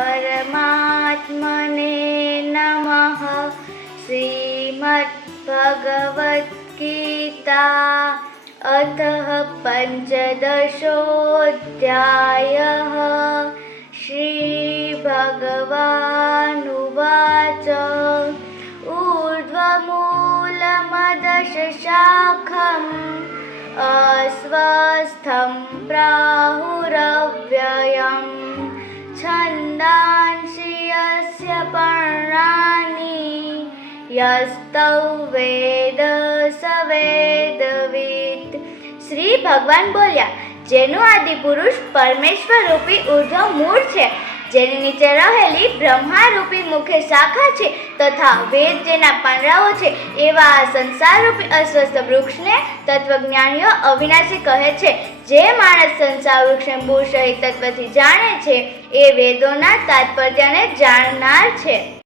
परमात्मने नमः। श्रीमद्भगवद्गीता अतः पञ्चदशोऽध्यायः। श्रीभगवानुवाच। ऊर्ध्वमूलमदशशाखम् अस्वस्थं प्राहुरव्ययम् યસ્તૌ વેદ સવેદવિત શ્રી ભગવાન બોલ્યા, જેનું આદિ પુરુષ પરમેશ્વર રૂપી ઉર્ધ્વ મૂળ છે, જેની નીચે રહેલી બ્રહ્મા રૂપી મુખ્ય શાખા છે તથા વેદ જેના પાંદડાઓ છે, એવા આ સંસાર રૂપી અસ્વસ્થ વૃક્ષને તત્વજ્ઞાનીઓ અવિનાશી કહે છે. જે માણસ સંસાર વૃક્ષને મૂળ સહિત તત્વથી જાણે છે, એ વેદોના તાત્પર્યને જાણનાર છે.